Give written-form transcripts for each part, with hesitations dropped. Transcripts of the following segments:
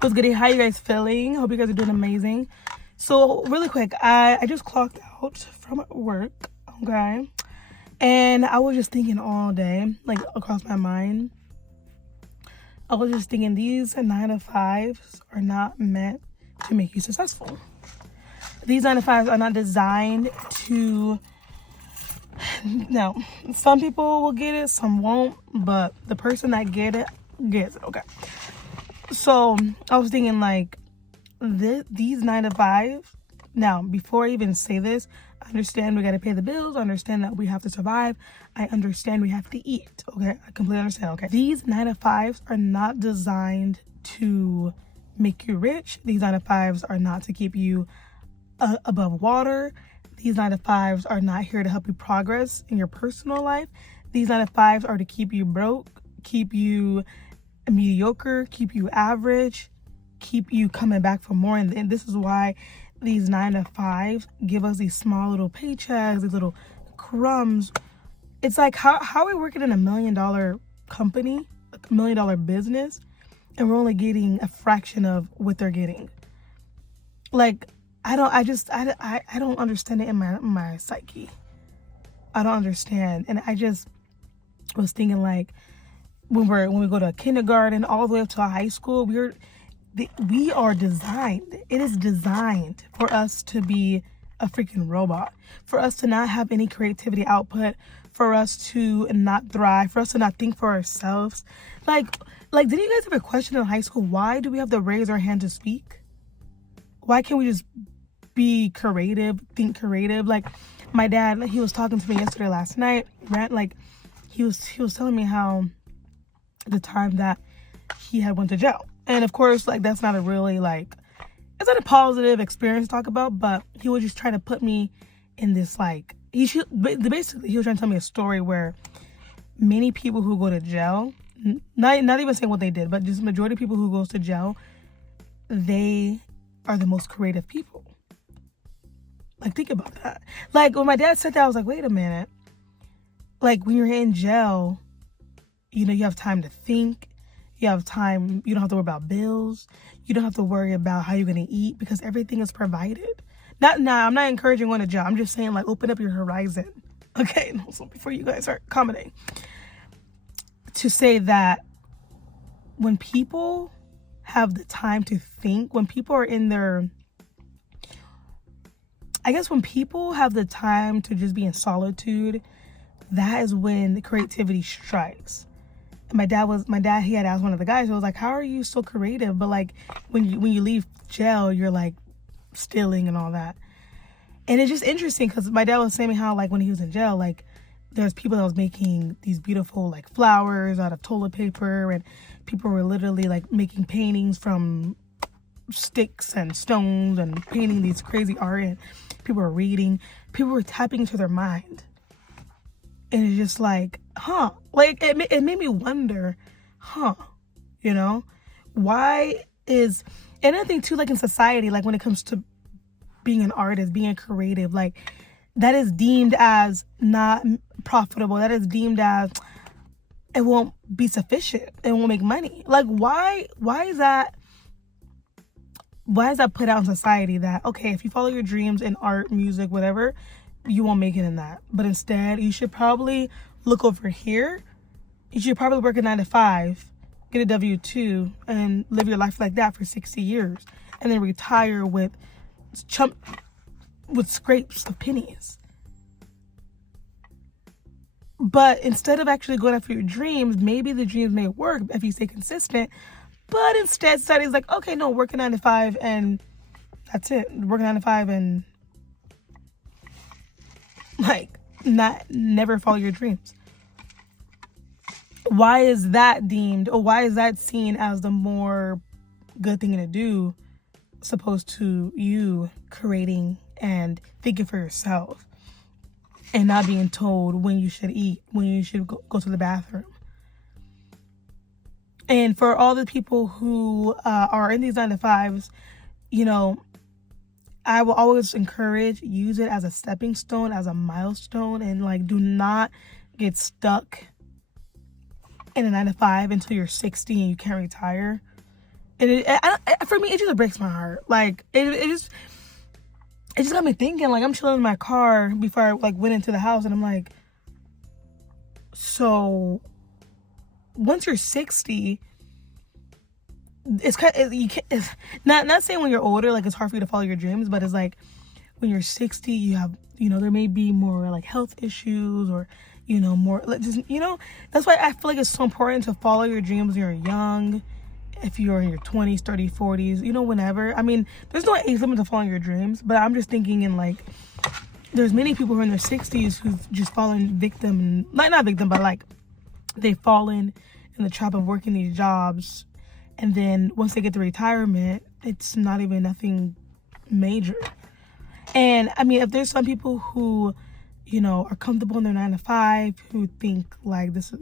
What's good? How you guys feeling? Hope you guys are doing amazing. So really quick, I just clocked out from work, okay? And I was just thinking all day, like across my mind. I was just thinking these 9 to 5s are not meant to make you successful. These 9 to 5s are not designed to, no, some people will get it, some won't, but the person that gets it, okay? So I was thinking like these 9 to 5. Now, before I even say this, I understand we got to pay the bills. I understand that we have to survive. I understand we have to eat. Okay, I completely understand. Okay, these 9 to 5s are not designed to make you rich. These 9 to 5s are not to keep you above water. These 9 to 5s are not here to help you progress in your personal life. These 9 to 5s are to keep you broke, keep you mediocre, keep you average, keep you coming back for more. And this is why these 9 to 5s give us these small little paychecks, these little crumbs. It's like, how are we working in $1 million company, $1 million business, and we're only getting a fraction of what they're getting? Like, I don't understand it in my psyche. I don't understand. And I just was thinking like, when we go to kindergarten all the way up to high school, we are designed. It is designed for us to be a freaking robot, for us to not have any creativity output, for us to not thrive, for us to not think for ourselves. Like, did you guys ever question in high school, why do we have to raise our hand to speak? Why can't we just be creative, think creative? Like, my dad, he was talking to me last night, right? Like, he was telling me how the time that he had went to jail. And of course, like, that's not a really, like, it's not a positive experience to talk about, but he was just trying to put me in this, like, basically he was trying to tell me a story where many people who go to jail, not even saying what they did, but just majority of people who goes to jail, they are the most creative people. Like, think about that. Like, when my dad said that, I was like, wait a minute. Like, when you're in jail, you know, you have time to think. You have time. You don't have to worry about bills. You don't have to worry about how you're going to eat because everything is provided. I'm not encouraging going to jail. I'm just saying, like, open up your horizon. Okay? So before you guys start commenting. To say that when people have the time to think, when people are in their... I guess when people have the time to just be in solitude, that is when the creativity strikes. My dad, he had asked one of the guys, he was like, how are you so creative? But like, when you leave jail, you're like stealing and all that. And it's just interesting because my dad was saying how, like, when he was in jail, like, there's people that was making these beautiful, like, flowers out of toilet paper, and people were literally, like, making paintings from sticks and stones and painting these crazy art, and people were reading, people were tapping into their mind. And it's just like, huh? Like, it made me wonder, huh? You know, why is... And I think too, like, in society, like, when it comes to being an artist, being creative, like, that is deemed as not profitable. That is deemed as it won't be sufficient. It won't make money. Like, why is that? Why is that put out in society that, okay, if you follow your dreams in art, music, whatever, you won't make it in that. But instead, you should probably look over here. You should probably work a 9 to 5, get a W-2, and live your life like that for 60 years. And then retire with scrapes of pennies. But instead of actually going after your dreams, maybe the dreams may work if you stay consistent. But instead, society's like, okay, no, work a 9 to 5 and that's it. Work a 9 to 5 and, like, never follow your dreams. Why is that deemed, or why is that seen as the more good thing to do, opposed to you creating and thinking for yourself and not being told when you should eat, when you should go to the bathroom? And for all the people who are in these 9 to 5s, you know, I will always encourage, use it as a stepping stone, as a milestone, and, like, do not get stuck in a 9 to 5 until you're 60 and you can't retire. And for me, it just breaks my heart. Like, it just got me thinking. Like, I'm chilling in my car before I, like, went into the house, and I'm like, so once you're 60, it's kind of, it's not saying when you're older, like, it's hard for you to follow your dreams, but it's like when you're 60, you have, there may be more, like, health issues, or, more, like, just, that's why I feel like it's so important to follow your dreams when you're young. If you're in your 20s, 30s, 40s, whenever. I mean, there's no age limit to following your dreams, but I'm just thinking in, like, there's many people who are in their 60s who've just fallen victim, like, not victim, but, like, they've fallen in the trap of working these jobs, and then once they get to retirement, it's not even nothing major. And, I mean, if there's some people who, are comfortable in their 9 to 5, who think, like, this is,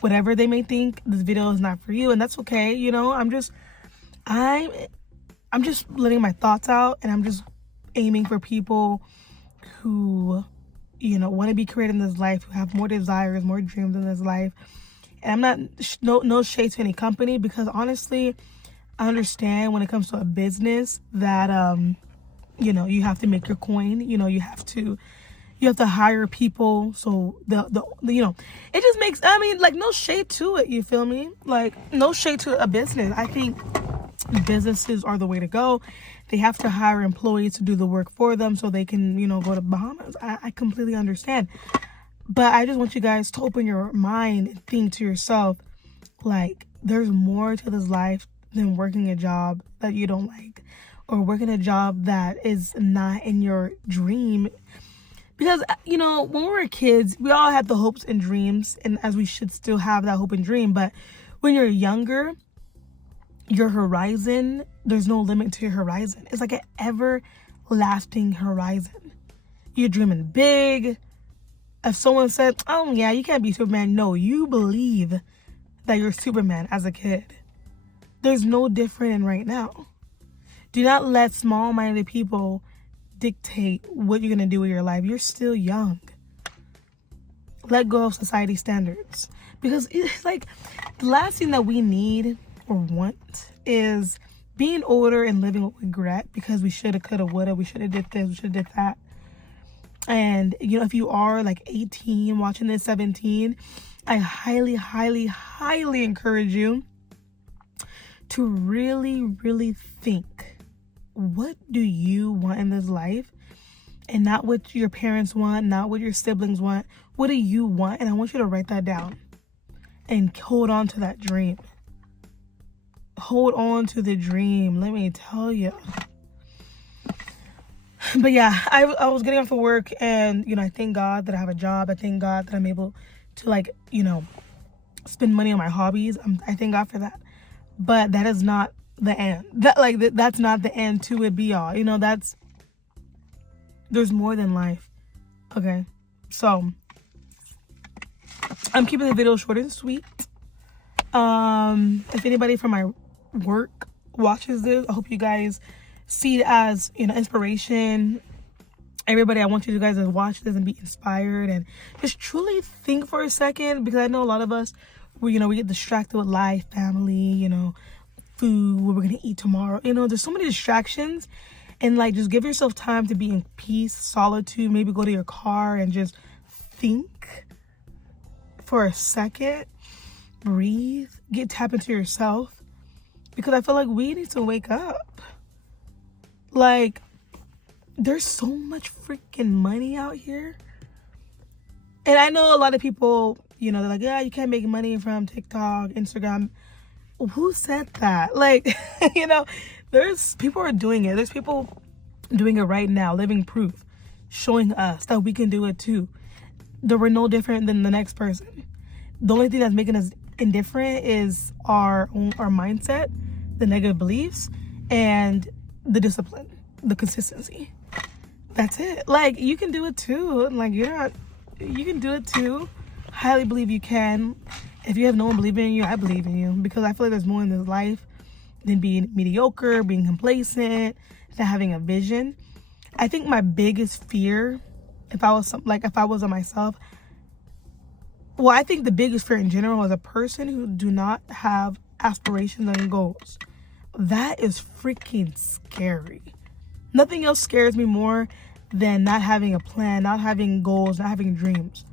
whatever they may think, this video is not for you, and that's okay. I'm just letting my thoughts out, and I'm just aiming for people who, want to be creative in this life, who have more desires, more dreams in this life. And I'm not, no shade to any company, because honestly, I understand when it comes to a business that, you have to make your coin, you have to hire people, so it just makes, I mean, like, no shade to it, you feel me? Like, no shade to a business. I think businesses are the way to go. They have to hire employees to do the work for them so they can, go to Bahamas. I completely understand. But I just want you guys to open your mind and think to yourself, like, there's more to this life than working a job that you don't like, or working a job that is not in your dream. Because, when we were kids, we all had the hopes and dreams, and as we should still have that hope and dream. But when you're younger, your horizon, there's no limit to your horizon. It's like an everlasting horizon. You're dreaming big. If someone said, oh, yeah, you can't be Superman. No, you believe that you're Superman as a kid. There's no different in right now. Do not let small-minded people dictate what you're gonna do with your life. You're still young. Let go of society standards, because it's like the last thing that we need or want is being older and living with regret because we shoulda, coulda, woulda, we shoulda did this, we shoulda did that. And if you are like 18 watching this, 17, I highly, highly, highly encourage you to really, really think, what do you want in this life? And not what your parents want, not what your siblings want. What do you want? And I want you to write that down and hold on to that dream. Hold on to the dream, let me tell you. But yeah, I was getting off of work, and I thank God that I have a job. I thank God that I'm able to, like, spend money on my hobbies. I thank God for that. But that is not the end. That's not the end to it be all. There's more than life. Okay, so I'm keeping the video short and sweet. If anybody from my work watches this, I hope you guys see it as inspiration. Everybody, I want you guys to watch this and be inspired and just truly think for a second, because I know a lot of us, we get distracted with life, family, food, what we're gonna eat tomorrow. There's so many distractions, and like, just give yourself time to be in peace, solitude. Maybe go to your car and just think for a second, breathe, tap into yourself, because I feel like we need to wake up. Like, there's so much freaking money out here, and I know a lot of people, they're like, yeah, you can't make money from TikTok, Instagram. Who said that? Like, there's people are doing it. There's people doing it right now, living proof, showing us that we can do it too. That we're no different than the next person. The only thing that's making us indifferent is our mindset, the negative beliefs, and the discipline, the consistency. That's it. Like, you can do it too. Like, you can do it too. Highly believe you can. If you have no one believing in you, I believe in you, because I feel like there's more in this life than being mediocre, being complacent, than having a vision. I think my biggest fear, if I was on myself, I think the biggest fear in general is a person who do not have aspirations and goals. that is freaking scary. Nothing else scares me more than not having a plan, not having goals, not having dreams.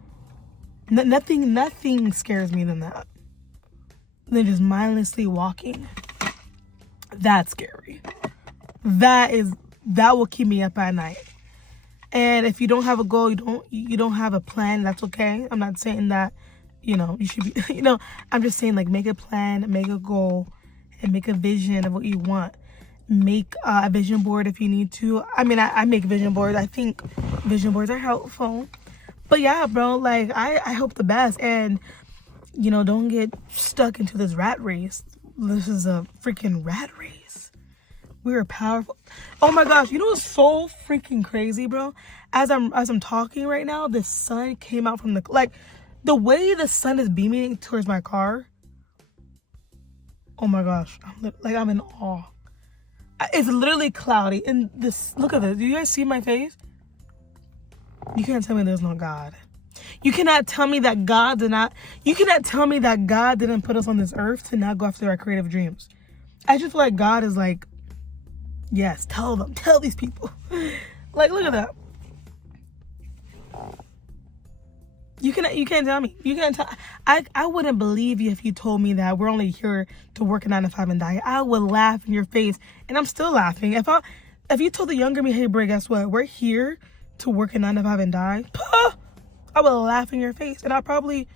Nothing scares me than that. Than just mindlessly walking. That's scary. That will keep me up at night. And if you don't have a goal, you don't have a plan, that's okay. I'm not saying that, you should be, I'm just saying, like, make a plan, make a goal, and make a vision of what you want. Make a vision board if you need to. I mean, I make vision boards. I think vision boards are helpful. But yeah, bro, like, I hope the best. And, don't get stuck into this rat race. This is a freaking rat race. We are powerful. Oh my gosh, what's so freaking crazy, bro? As I'm talking right now, the sun came out from the way the sun is beaming towards my car. Oh my gosh, I'm in awe. It's literally cloudy, and look at this. Do you guys see my face? You can't tell me there's no God. You cannot tell me that God didn't put us on this earth to not go after our creative dreams. I just feel like God is like, yes, tell these people. Like, look at that. You can't tell me. You can't tell. I wouldn't believe you if you told me that we're only here to work a 9 to 5 and die. I would laugh in your face, and I'm still laughing. If you told the younger me, hey, Bray, guess what? We're here to work a 9 to 5 and die. I would laugh in your face, and I'd probably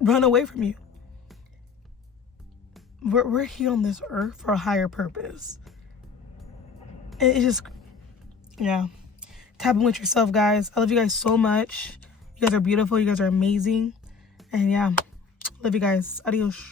run away from you. We're here on this earth for a higher purpose. And it's just, yeah. Tap in with yourself, guys. I love you guys so much. You guys are beautiful. You guys are amazing. And yeah, love you guys. Adios.